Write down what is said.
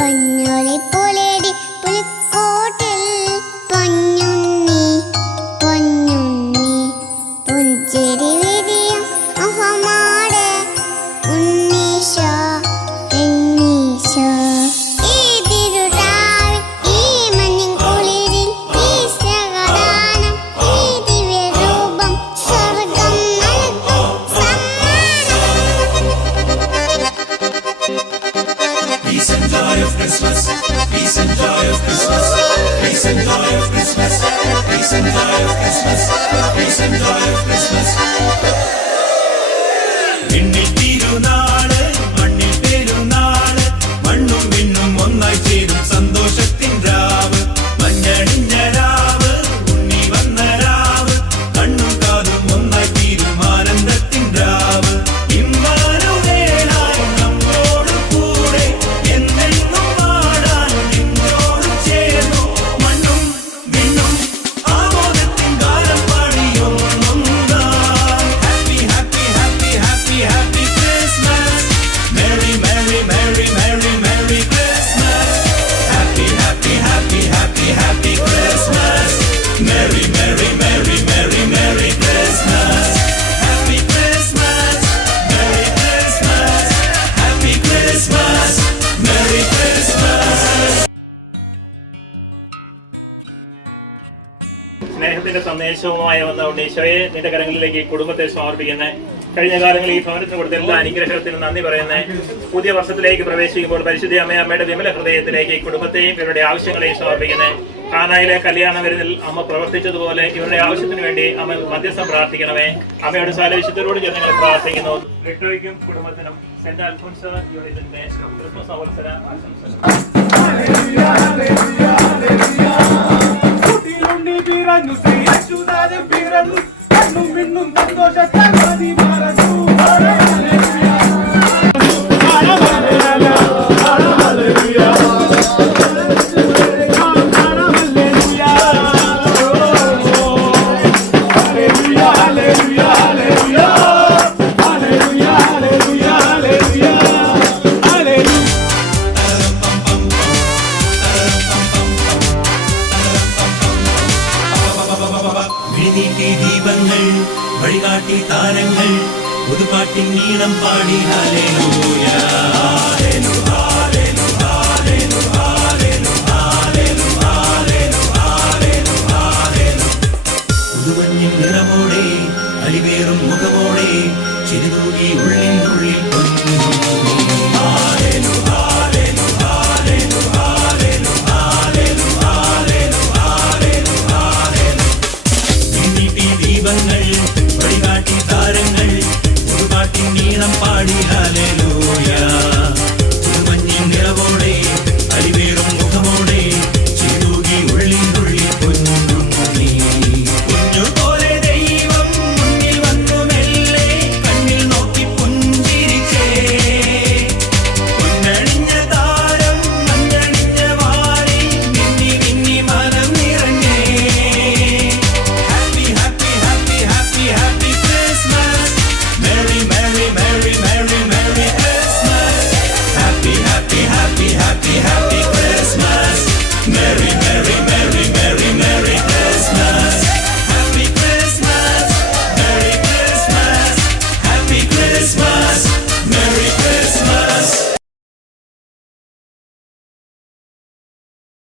പൊന്നൊളിപ്പുലരി പുലിക്കോട്ടിൽ പൊന്നുണ്ണി പൊന്നുണ്ണി പുഞ്ചിരി വിരിയും അഹമാടെ ഉണ്ണീശോ എന്നീശോ ഈ തിരുരാവിൽ ഈ മഞ്ഞിൻ കുളിരിൽ ഈ സഹദാനം ഈ ദിവ്യരൂപം സ്വർഗം നൽകും Peace and joy of Christmas, peace and joy of Christmas, peace and joy of Christmas, peace and joy of Christmas, peace and joy of Christmas. വിണ്ണിൽ തിരുനാള് മണ്ണിൽ പെരുന്നാള് മണ്ണും വിണ്ണും ഒന്നായി ചേരും സന്തോഷത്തിൻ രാവ് മഞ്ഞണിഞ്ഞ രാവ് ഉണ്ണി വന്ന രാവ് കണ്ണും കാതും ഒന്നായി തീരും ആനന്ദത്തിൻ രാവ് ഇമ്മാനുവേലായി നമ്മോട് കൂടെ എന്നെന്നും പാടാൻ നിന്നോട് ചേർന്നു മണ്ണും വിണ്ണും ആമോദത്തിൻ ഗാനം പാടിയൊന്നൊന്നാ happy happy happy happy happy Christmas merry merry merry merry merry Christmas happy happy happy happy happy Christmas merry merry merry merry merry Christmas happy Christmas merry Christmas happy Christmas merry Christmas. സ്നേഹത്തിന്റെ സന്ദേശവുമായി വന്ന ഉണ്ണീശോയെ നിന്റെ കരങ്ങളിലേക്ക് ഈ കുടുംബത്തെ സമർപ്പിക്കുന്നത് കഴിഞ്ഞ കാലങ്ങളിൽ ഈ ഭവനത്തിന് കൊടുത്ത എല്ലാ അനുഗ്രഹത്തിനും നന്ദി പറയുന്നത് പുതിയ വർഷത്തിലേക്ക് പ്രവേശിക്കുമ്പോൾ പരിശുദ്ധ അമ്മയുടെ വിമല ഹൃദയത്തിലേക്ക് ഈ കുടുംബത്തെയും ഇവരുടെ ആവശ്യങ്ങളെയും സമർപ്പിക്കുന്നത് കാനായിലെ കല്യാണ വിരുന്നിൽ അമ്മ പ്രവർത്തിച്ചതുപോലെ ഇവരുടെ ആവശ്യത്തിന് വേണ്ടി അമ്മ മധ്യസ്ഥം പ്രാർത്ഥിക്കണമേ. അമ്മയുടെ സാലവിശുദ്ധരോട് ഞങ്ങൾ പ്രാർത്ഥിക്കുന്നു. വിക്ടോയ്ക്കും കുടുംബത്തിനും സെന്റ് അൽഫോൻസ് യൂണിറ്റിന്റെ ക്രിസ്മസ് അവസര ആശംസകൾ. വിഴിനീട്ടി ദീപങ്ങൾ വഴികാട്ടി താരങ്ങൾ പുതുപാട്ടിൻ നീളം പാടി ഹല്ലേലൂയ.